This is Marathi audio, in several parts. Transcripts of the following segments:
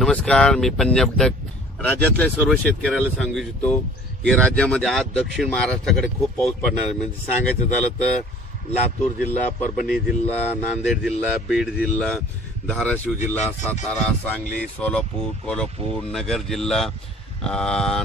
नमस्कार, मी पंजाब डक. राज्यातल्या सर्व शेतकऱ्याला सांगू इच्छितो की राज्यामध्ये आज दक्षिण महाराष्ट्राकडे खूप पाऊस पडणार आहे. म्हणजे सांगायचं झालं तर लातूर जिल्हा, परभणी जिल्हा, नांदेड जिल्हा, बीड जिल्हा, धाराशिव जिल्हा, सातारा, सांगली, सोलापूर, कोल्हापूर, नगर जिल्हा,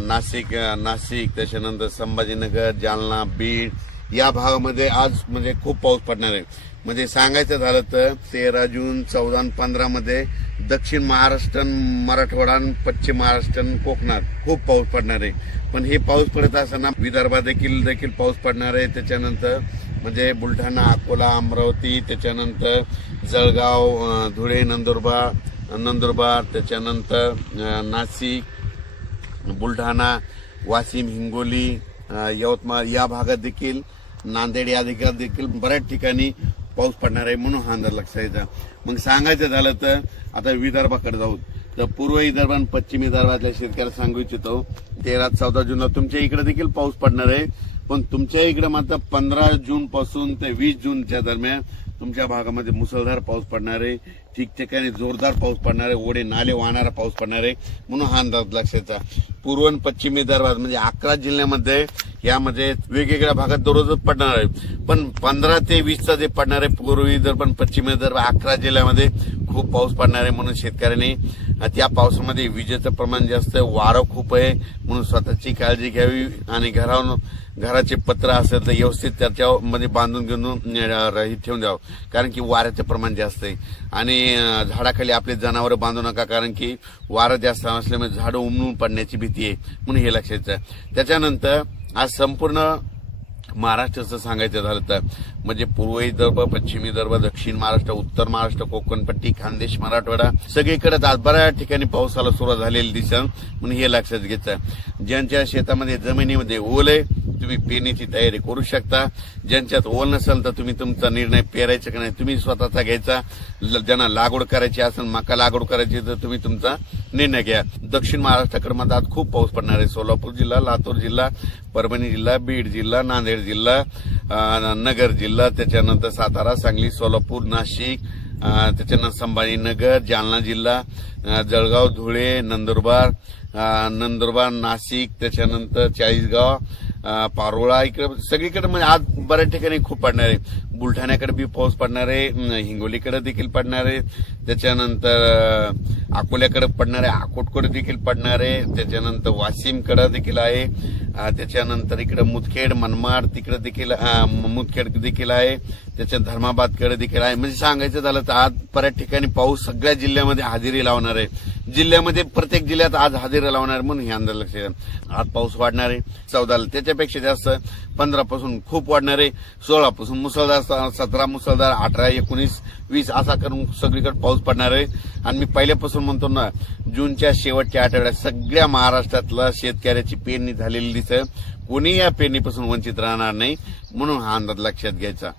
नाशिक, त्याच्यानंतर संभाजीनगर, जालना, बीड या भागामध्ये आज म्हणजे खूप पाऊस पडणार आहे. म्हणजे सांगायचं झालं तर 13 जून, 14 आणि 15 मध्ये दक्षिण महाराष्ट्र, मराठवाडा, पश्चिम महाराष्ट्र, कोकणात खूप पाऊस पडणार आहे. पण हे पाऊस पडत असताना विदर्भात देखील पाऊस पडणार आहे. त्याच्यानंतर म्हणजे बुलढाणा, अकोला, अमरावती, त्याच्यानंतर जळगाव, धुळे, नंदुरबार, त्याच्यानंतर नाशिक, बुलढाणा, वाशिम, हिंगोली, यवतमाळ या भागात देखील, नांदेड या देखील बऱ्याच ठिकाणी पाऊस पडणार आहे. म्हणून हा अंदाज लक्षात येतो. मग सांगायचं झालं तर आता विदर्भाकडे जाऊ तर पूर्व विदर्भ आणि पश्चिम विदर्भातल्या शेतकऱ्याला सांगू इच्छितो 13-14 जूनला तुमच्या इकडे देखील पाऊस पडणार आहे. पण तुमच्या इकडे मात्र 15 जून पासून ते 20 जूनच्या दरम्यान तुमच्या भागामध्ये मुसळधार पाऊस पडणार आहे. ठिकठिकाणी जोरदार पाऊस पडणार आहे. ओढे नाले वाहणारा पाऊस पडणार आहे. म्हणून हा अंदाज लक्षाचा. पूर्व आणि पश्चिम विदर्भात म्हणजे 11 जिल्ह्यामध्ये यामध्ये वेगवेगळ्या भागात दररोजच पडणार आहे. पण 15 ते 20चा जे पडणार आहे पूर्व विदर्भ आणि पश्चिम विदर्भ 11 जिल्ह्यामध्ये खूप पाऊस पडणार आहे. म्हणून शेतकऱ्यांनी त्या पावसामध्ये विजेचं प्रमाण जास्त, वारं खूप आहे. म्हणून स्वतःची काळजी घ्यावी आणि घराचे पत्र असेल तर व्यवस्थित त्याच्यामध्ये बांधून घेऊन ठेवून द्यावं. कारण की वाऱ्याचं प्रमाण जास्त आहे. आणि झाडाखाली आपले जनावरं बांधू नका, कारण की वारं जास्त असल्यामुळे झाडं उमलून पडण्याची भीती आहे. म्हणून हे लक्षात आहे. त्याच्यानंतर आज संपूर्ण महाराष्ट्राचं सांगायचं झालं तर म्हणजे पूर्व विदर्भ, पश्चिम विदर्भ, दक्षिण महाराष्ट्र, उत्तर महाराष्ट्र, कोकणपट्टी, खानदेश, मराठवाडा सगळीकडे आज बऱ्याच ठिकाणी पावसाला सुरुवात झालेली दिसतं. म्हणून हे लक्षात घ्यायचं. ज्यांच्या शेतामध्ये जमिनीमध्ये ओल आहे तुम्ही पेरणीची तयारी करू शकता. ज्यांच्यात ओल नसेल तर तुम्ही तुमचा निर्णय पेरायचा की नाही तुम्ही स्वतःचा घ्यायचा. ज्यांना लागवड करायची असेल, मका लागवड करायची तर तुम्ही तुमचा निर्णय घ्या. दक्षिण महाराष्ट्राकडे मात्र आज खूप पाऊस पडणार आहे. सोलापूर जिल्हा, लातूर जिल्हा, परभणी जिल्हा, बीड जिल्हा, नांदेड जिल्हा, नगर जिल्हा, त्याच्यानंतर सातारा, सांगली, सोलापूर, नाशिक, त्याच्यानंतर संभाजीनगर, जालना जिल्हा, जळगाव, धुळे, नंदुरबार, नाशिक, त्याच्यानंतर चाळीसगाव, पारोळा इकडे सगळीकडे म्हणजे आज बऱ्याच ठिकाणी खूप पडणार आहे. बुलढाण्याकडे बी पाऊस पडणार आहे, हिंगोलीकडे देखील पडणार आहे, त्याच्यानंतर अकोल्याकडे पडणार आहे, अकोटकडे देखील पडणार आहे, त्याच्यानंतर वाशिमकडे देखील आहे, त्याच्यानंतर इकडे मुदखेड, मनमाड तिकडे देखील मुदखेड देखील आहे, त्याच्या धर्माबादकडे देखील आहे. म्हणजे सांगायचं झालं तर आज बऱ्याच ठिकाणी पाऊस सगळ्या जिल्ह्यामध्ये हजेरी लावणार आहे. जिल्ह्यामध्ये प्रत्येक जिल्ह्यात आज हजेरी लावणार म्हणून हे अंदाज लक्षात. आज पाऊस वाढणार आहे 14ला, त्याच्यापेक्षा जास्त 15 पासून खूप वाढणार आहे. 16 पासून मुसळधार, 17 मुसळधार, 18, 19, 20 असा करून सगळीकडे पाऊस पडणार आहे. आणि मी पहिल्यापासून म्हणतो ना, जूनच्या शेवटच्या आठवड्यात सगळ्या महाराष्ट्रातला शेतकऱ्याची पेरणी झालेली दिसत. कोणी या पेरणीपासून वंचित राहणार नाही. म्हणून हा अंदाज लक्षात घ्यायचा.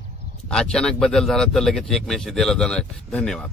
अचानक बदल झाला तर लगेच एक मेसेज दिला जाणार. धन्यवाद.